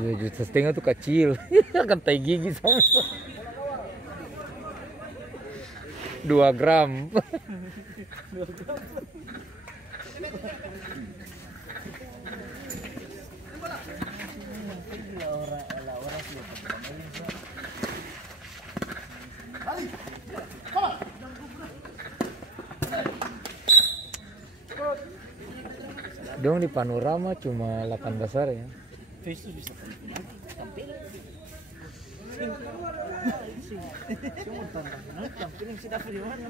Rp2,5 juta tuh kecil. Akan tai gigi sama 2 gram. Dong di panorama cuma 8 besar ya. Facebook bisa tampil. Tampil yang sudah di mana?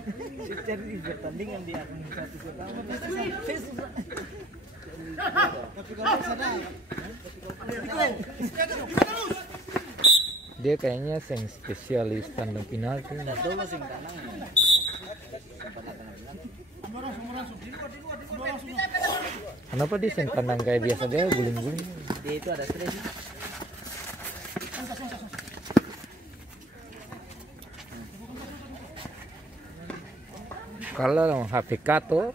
Cari di pertandingan di organisasi pertama. Tapi kalau sadar, dia kayaknya sing spesialis tandang penalti. dulu sing tanang. Kenapa dia sing tandang kayak biasa dia guling-guling? Dia itu ada stres. Kalau HP Kato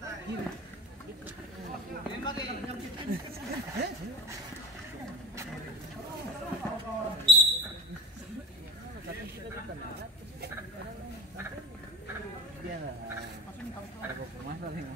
Dia ada pemasaran yang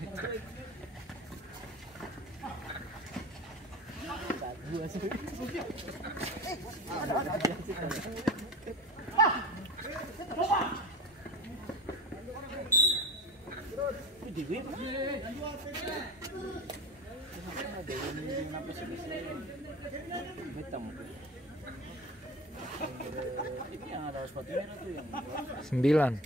yang ada sepatu merah tuh yang 9.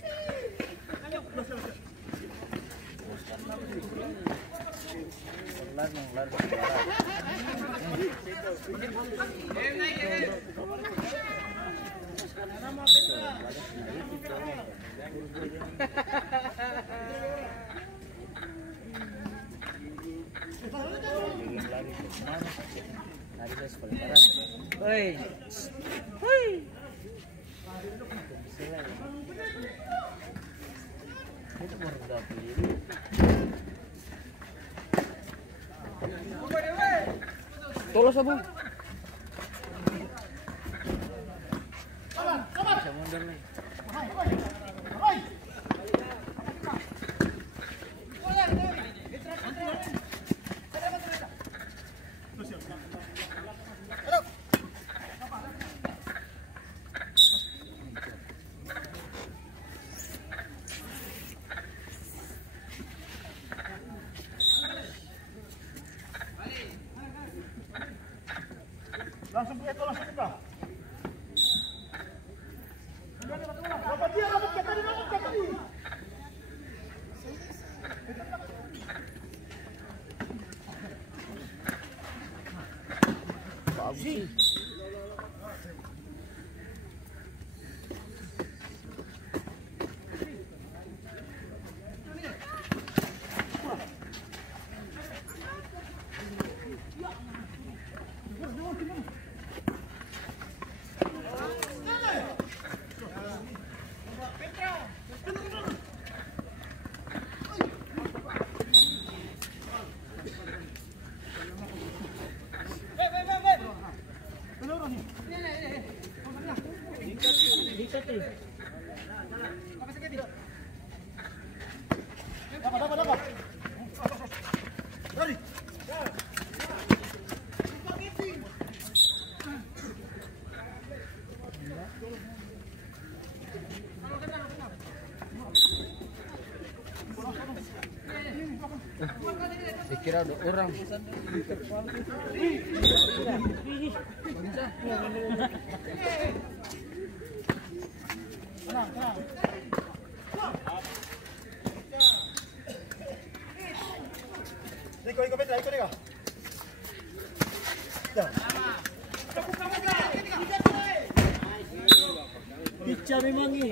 Hei. Itu baru dapet. Tolos Abu. Bisa mundur nih. Langsung buka, langsung buka. Dapat dia, dapat tadi. Bagus. Dapat. Lari. Dikira ada orang. Tenang. Ikut Petra. Ya. Bicara memang ini.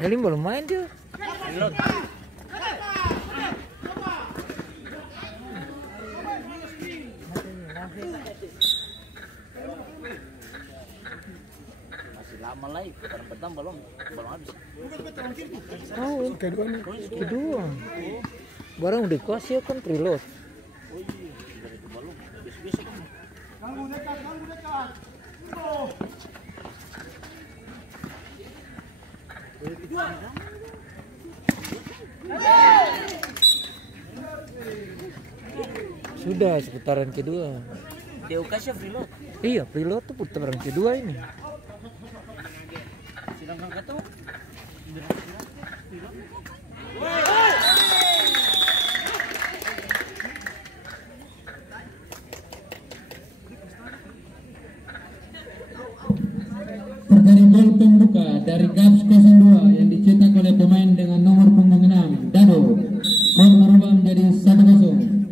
Galing belum main dia. Masih lama lagi, karena pertama belum habis. Oh, kedua. Barang udah kuas ya kan preload. Oh iya, dari itu belum. Besok kan. Ganggu dekat. Oh. Sudah putaran kedua. Dia kasih preload. Iya, preload tuh putaran kedua ini. Sedangkan kata Perkara gol pembuka dari Gaps 02 yang dicetak oleh pemain dengan nomor punggung 6, Dado. Skor berubah menjadi 1-0.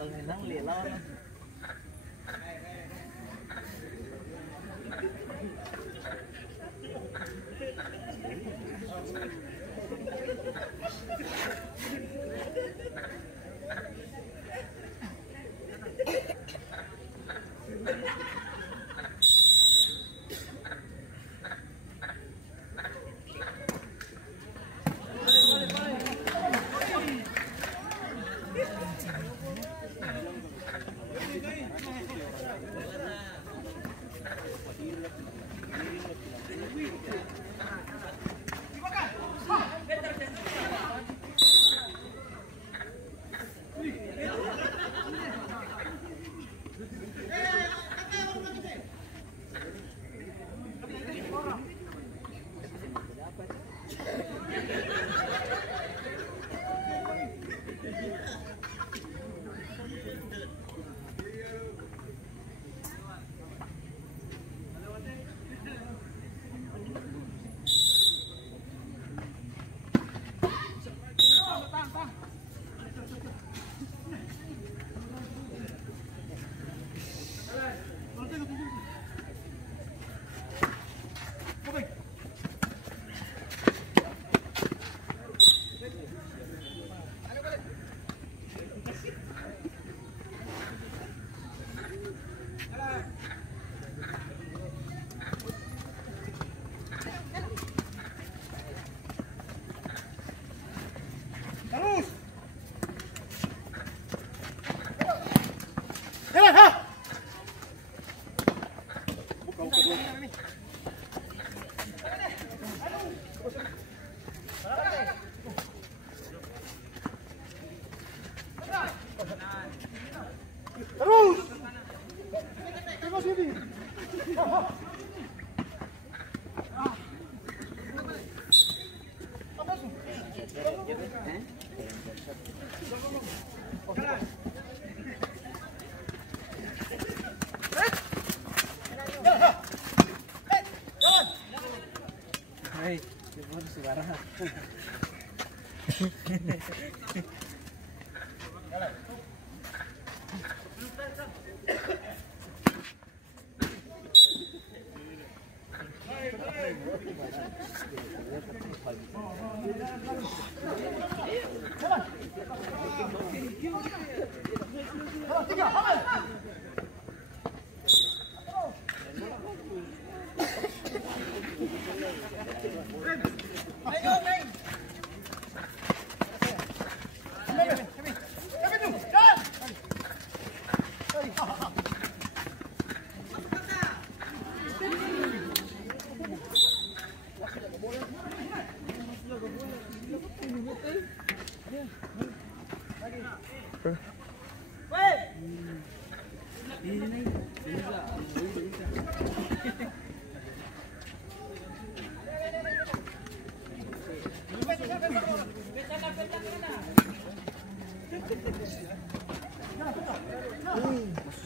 Kalau menang lihat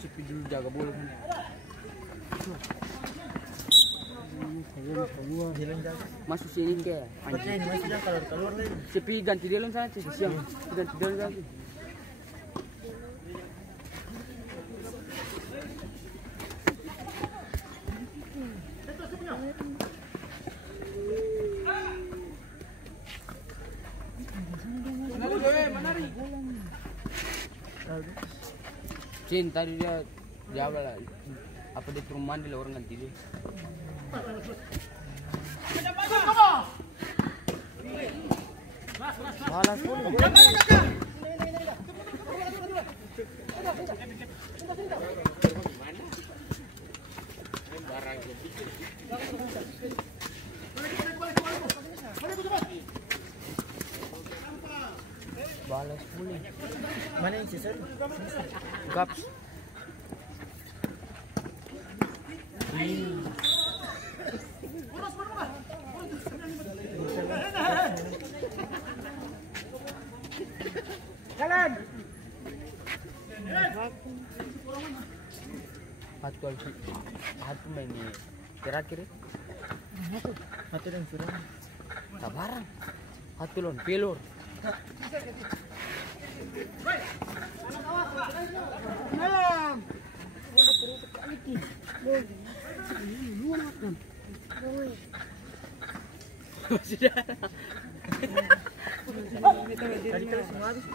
Sepi dulu jaga bola. Masuk sini kayak anjing. Masih dah keluar lagi. Sepi ganti dalam sana siang. Ganti dalam lagi. Cin tadi dia jawab lah apa dia turun mandi lah orang ganti dia. Balas pun. Balas pulih. Mana yang sisa? Gaps. Jalan. Hatu main ni terakhir. Hati dan sudah. Sabaran. Hatu lon pelor. Sudah. Tadi kalau semua habis.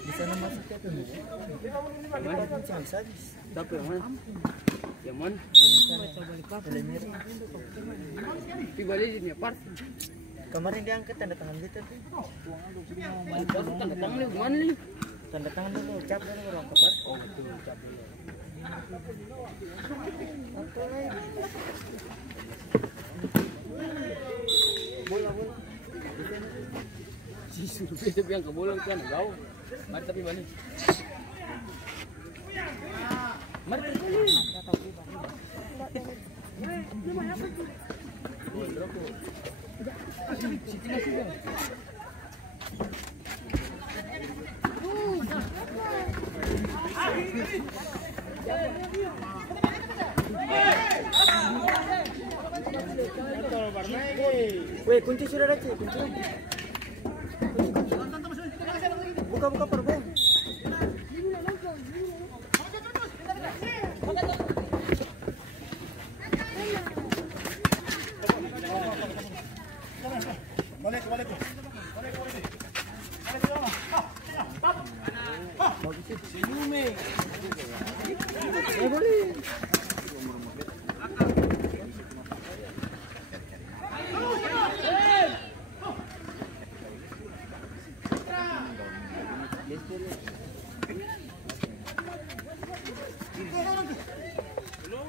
Di sana masuk ke tuh. Bisa habis. Tapi yang mana? Yang mana? Pi balik ni part. Kemarin dia angkat tanda tangan gitu tuh. Tanda tangan ni mana ni? Tanda tangan dulu, cap dulu orang kepar. Oh betul cap dulu. Bola. Si suruh kita biang ke bola kan jauh. Mari tapi balik. Mari balik. Weh, kunci sudah ada, Cik. Kunci. Buka perbon. Balik. Boleh. Hello.